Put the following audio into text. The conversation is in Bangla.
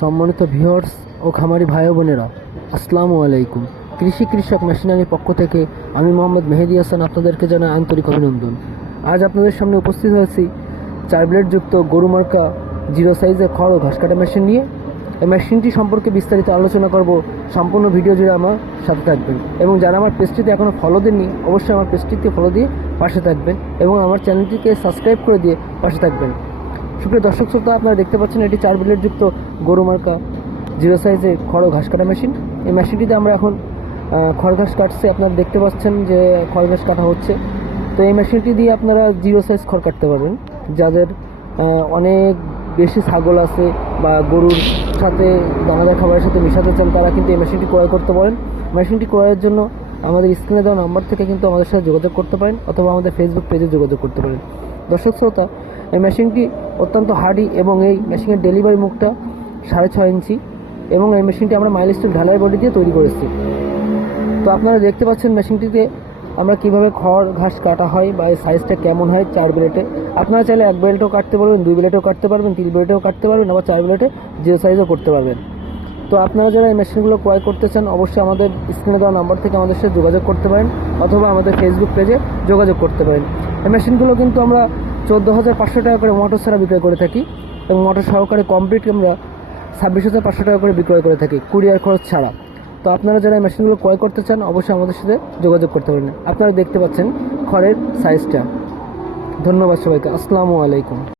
সম্মানিত ভিউয়ার্স ও খামারি ভাই বোনেরা, আসসালামু আলাইকুম। কৃষক মেশিনারির পক্ষ থেকে আমি মোহাম্মদ মেহেদি হাসান আপনাদেরকে জানাই আন্তরিক অভিনন্দন। আজ আপনাদের সামনে উপস্থিত হয়েছি 4 ব্লেড যুক্ত গরু মার্কা জিরো সাইজের খড় ও ঘাস কাটা মেশিন নিয়ে। এই মেশিনটি সম্পর্কে বিস্তারিত আলোচনা করব। সম্পূর্ণ ভিডিও জুড়ে আমার সাথে থাকবেন এবং যারা আমার পেজটিতে এখনও ফলো দেননি অবশ্যই আমার পেজটিতে ফলো দিয়ে পাশে থাকবেন এবং আমার চ্যানেলটিকে সাবস্ক্রাইব করে দিয়ে পাশে থাকবেন। সুপ্রিয় দর্শক শ্রোতা, আপনারা দেখতে পাচ্ছেন এটি 4 ব্লেড যুক্ত গরু মার্কা জিরো সাইজের খড় ও ঘাস কাটা মেশিন। এই মেশিনটিতে আমরা এখন খড় ঘাস কাটছে। আপনারা দেখতে পাচ্ছেন যে খড় ঘাস কাটা হচ্ছে। তো এই মেশিনটি দিয়ে আপনারা জিরো সাইজ খড় কাটতে পারবেন। যাদের অনেক বেশি ছাগল আছে বা গরুর সাথে দানাদার খাবারের সাথে মেশাতে চান তারা কিন্তু এই মেশিনটি ক্রয় করতে পারেন। মেশিনটি ক্রয়ের জন্য আমাদের স্ক্রিনে দেওয়া নাম্বার থেকে কিন্তু আমাদের সাথে যোগাযোগ করতে পারেন অথবা আমাদের ফেসবুক পেজে যোগাযোগ করতে পারেন। দর্শক শ্রোতা, এই মেশিনটি অত্যন্ত হার্ডি এবং এই মেশিনের ডেলিভারি মুখটা 6.5 ইঞ্চি এবং এই মেশিনটি আমরা মাইলস্টোন ঢালাই বডি দিয়ে তৈরি করেছি। তো আপনারা দেখতে পাচ্ছেন মেশিনটিতে আমরা কিভাবে খড় ঘাস কাটা হয় বা এই সাইজটা কেমন হয় 4 ব্লেডে। আপনারা চাইলে 1 ব্লেডেও কাটতে পারবেন, 2 ব্লেডেও কাটতে পারবেন, 3 ব্লেডেও কাটতে পারবেন, আবার 4 ব্লেডে জিরো সাইজও করতে পারবেন। তো আপনারা যারা এই মেশিনগুলো ক্রয় করতে চান অবশ্যই আমাদের স্ক্রিনে দেওয়া নাম্বার থেকে আমাদের সাথে যোগাযোগ করতে পারেন অথবা আমাদের ফেসবুক পেজে যোগাযোগ করতে পারেন। এই মেশিনগুলো কিন্তু আমরা 14,500 টাকা করে মোটর ছাড়া বিক্রয় করে থাকি এবং মোটর সহকারে কমপ্লিট আমরা 26,500 টাকা করে বিক্রয় করে থাকি কুরিয়ার খরচ ছাড়া। তো আপনারা যারা এই মেশিনগুলো ক্রয় করতে চান অবশ্যই আমাদের সাথে যোগাযোগ করতে পারেন। আপনারা দেখতে পাচ্ছেন খড়ের সাইজটা। ধন্যবাদ সবাইকে। আসসালামু আলাইকুম।